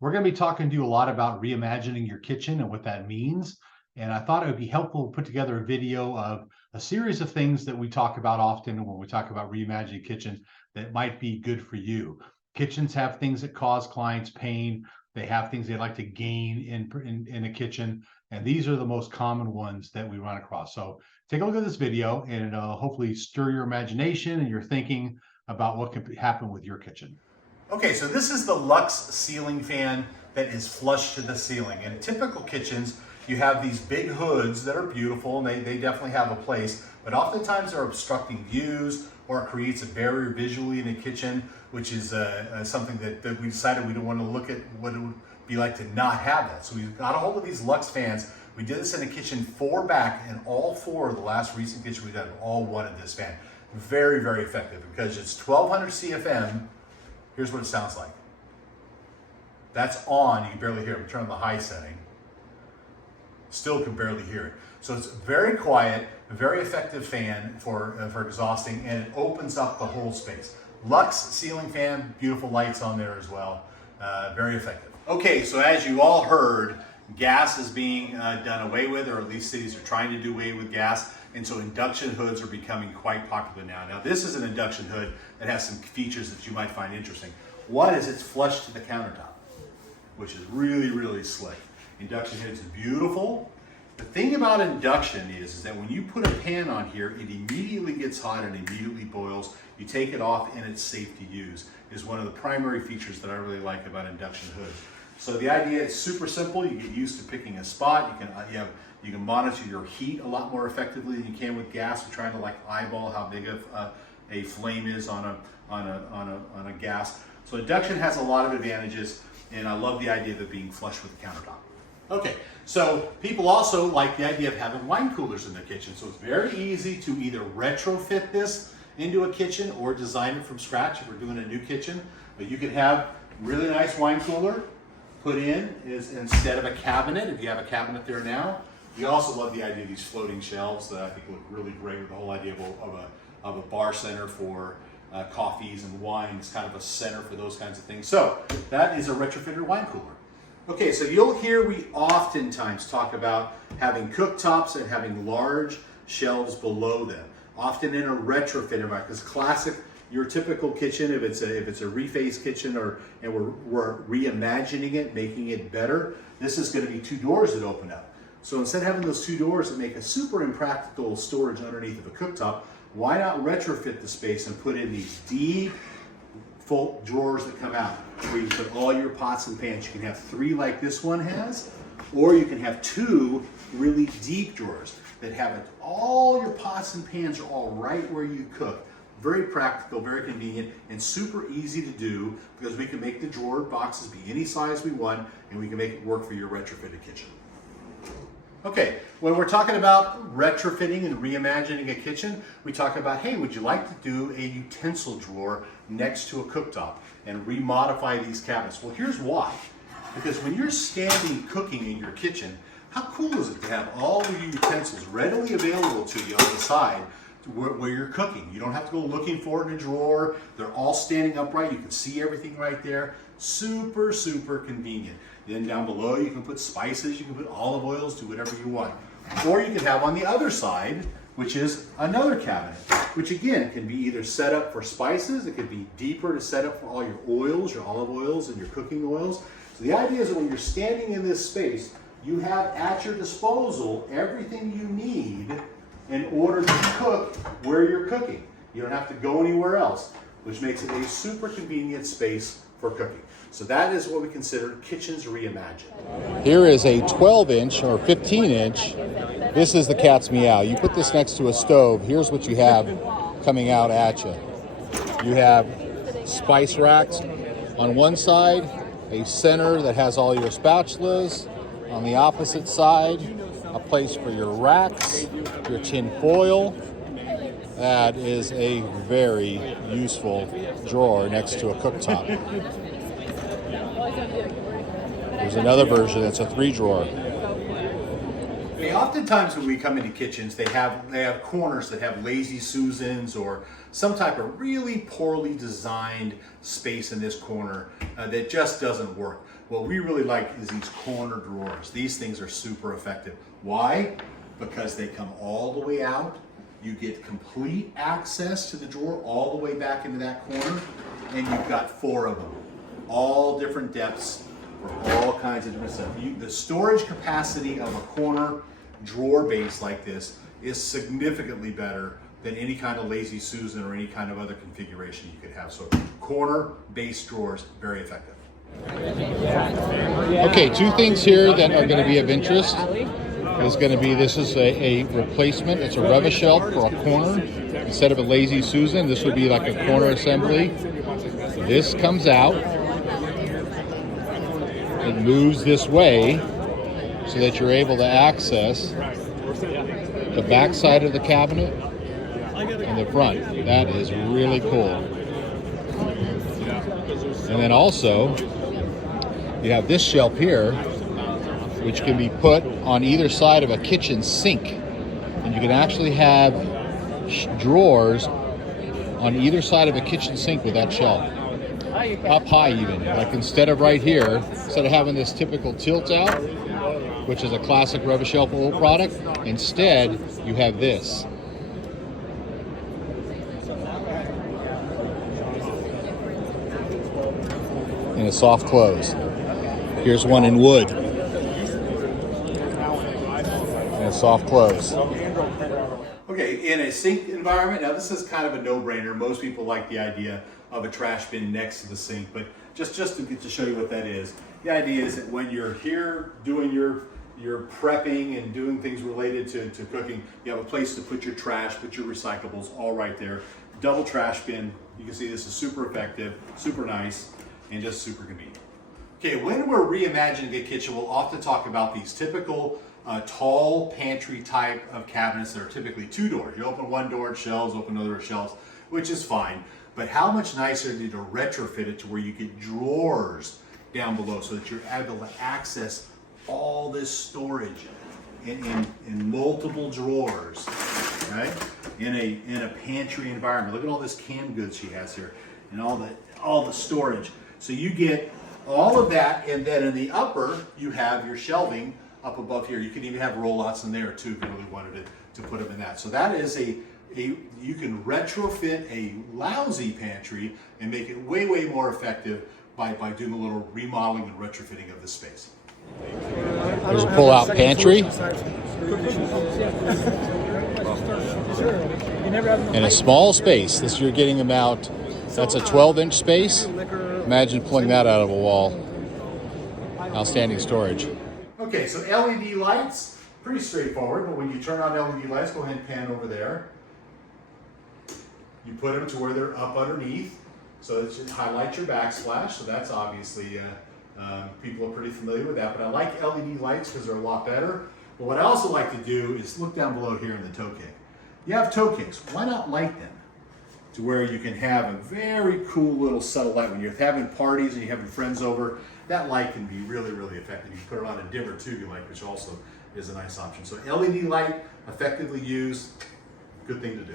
We're going to be talking to you a lot about reimagining your kitchen and what that means. And I thought it would be helpful to put together a video of a series of things that we talk about often when we talk about reimagining kitchens that might be good for you. Kitchens have things that cause clients pain. They have things they like to gain in a kitchen. And these are the most common ones that we run across. So take a look at this video and hopefully stir your imagination and your thinking about what could happen with your kitchen. Okay, so this is the Lux ceiling fan that is flush to the ceiling. In typical kitchens, you have these big hoods that are beautiful and they definitely have a place, but oftentimes they're obstructing views or it creates a barrier visually in the kitchen, which is something that we decided we don't want to look at what it would be like to not have that. So we got a hold of these Lux fans. We did this in a kitchen 4 back, and all 4 of the last recent kitchen we've done all wanted this fan. Very, very effective because it's 1200 CFM. Here's what it sounds like. That's on, you can barely hear it. We turn on the high setting. Still can barely hear it. So it's very quiet, a very effective fan for exhausting, and it opens up the whole space. Lux ceiling fan, beautiful lights on there as well. Very effective. Okay, so as you all heard, gas is being done away with, or at least cities are trying to do away with gas. And so induction hoods are becoming quite popular now. Now this is an induction hood that has some features that you might find interesting. One is it's flush to the countertop, which is really, really slick. Induction hood is beautiful. The thing about induction is that when you put a pan on here, it immediately gets hot and immediately boils. You take it off and it's safe to use, is one of the primary features that I really like about induction hood. So the idea is super simple. You get used to picking a spot. You can monitor your heat a lot more effectively than you can with gas. We're trying to like eyeball how big of a flame is on a gas. So induction has a lot of advantages, and I love the idea of it being flush with the countertop. Okay, so people also like the idea of having wine coolers in the kitchen. So it's very easy to either retrofit this into a kitchen or design it from scratch if we're doing a new kitchen. But you can have really nice wine cooler put in instead of a cabinet, if you have a cabinet there now. We also love the idea of these floating shelves that I think look really great with the whole idea of a bar center for coffees and wines, kind of a center for those kinds of things. So that is a retrofitted wine cooler. Okay, so you'll hear we oftentimes talk about having cooktops and having large shelves below them, often in a retrofit environment. Because classic, your typical kitchen, if it's a Reface kitchen and we're reimagining it, making it better, this is going to be 2 doors that open up. So instead of having those 2 doors that make a super impractical storage underneath of a cooktop, why not retrofit the space and put in these deep full drawers that come out where you put all your pots and pans. You can have 3 like this one has, or you can have 2 really deep drawers that have it. All your pots and pans are all right where you cook. Very practical, very convenient, and super easy to do because we can make the drawer boxes be any size we want, and we can make it work for your retrofitted kitchen. Okay, when we're talking about retrofitting and reimagining a kitchen, we talk about, hey, would you like to do a utensil drawer next to a cooktop and remodify these cabinets? Well, here's why. Because when you're standing cooking in your kitchen, how cool is it to have all of your utensils readily available to you on the side where you're cooking? You don't have to go looking for it in a drawer. They're all standing upright. You can see everything right there. Super, super convenient. Then down below you can put spices, you can put olive oils, do whatever you want. Or you can have on the other side, which is another cabinet, which again can be either set up for spices, it could be deeper to set up for all your oils, your olive oils and your cooking oils. So the idea is that when you're standing in this space, you have at your disposal everything you need in order to cook where you're cooking. You don't have to go anywhere else, which makes it a super convenient space for cooking. So that is what we consider kitchens reimagined. Here is a 12-inch or 15-inch. This is the cat's meow. You put this next to a stove. Here's what you have coming out at you. You have spice racks on one side, a center that has all your spatulas. On the opposite side, a place for your racks, your tin foil. That is a very useful drawer next to a cooktop. There's another version that's a 3-drawer. Oftentimes when we come into kitchens, they have corners that have lazy Susans or some type of really poorly designed space in this corner that just doesn't work. what we really like is these corner drawers. These things are super effective. Why? Because they come all the way out. You get complete access to the drawer all the way back into that corner, and you've got 4 of them, all different depths for all kinds of different stuff. The storage capacity of a corner drawer base like this is significantly better than any kind of Lazy Susan or any kind of other configuration you could have. So corner base drawers, very effective. Okay, 2 things here that are going to be of interest. Is going to be, this is a replacement. It's a Reface for a corner. Instead of a Lazy Susan, this would be like a corner assembly. This comes out. It moves this way so that you're able to access the back side of the cabinet and the front. That is really cool. And then also, you have this shelf here, which can be put on either side of a kitchen sink. And you can actually have drawers on either side of a kitchen sink with that shelf. Up high even. Like instead of right here, instead of having this typical tilt out, which is a classic Reface old product, instead you have this. In a soft close. Here's one in wood. A soft close. Okay, in a sink environment, now this is kind of a no-brainer. Most people like the idea of a trash bin next to the sink, but just to show you what that is, the idea is that when you're here doing your prepping and doing things related to cooking, you have a place to put your trash, put your recyclables all right there. Double trash bin. You can see this is super effective, super nice, and just super convenient. Okay, when we're reimagining a kitchen, we'll often talk about these typical tall pantry type of cabinets that are typically 2 doors. You open one door, it shelves, open another shelves, which is fine. But how much nicer is it to retrofit it to where you get drawers down below so that you're able to access all this storage in multiple drawers, right? In a pantry environment. Look at all this canned goods she has here and all the storage. So you get all of that, and then in the upper you have your shelving up above here. You can even have rollouts in there too if you really wanted to put them in that. So that is you can retrofit a lousy pantry and make it way more effective by doing a little remodeling and retrofitting of the space. There's a pull-out pantry. In a small space, this you're getting about, that's a 12-inch space. Imagine pulling that out of a wall. Outstanding storage. Okay, so LED lights, pretty straightforward, but when you turn on LED lights, go ahead and pan over there. You put them to where they're up underneath, so it should highlight your backsplash, so that's obviously, people are pretty familiar with that, but I like LED lights because they're a lot better. But what I also like to do is look down below here in the toe kick. You have toe kicks, why not light them to where you can have a very cool little subtle light. When you're having parties and you're having friends over, that light can be really effective. You can put it on a dimmer too if you like, which also is a nice option. So LED light, effectively used, good thing to do.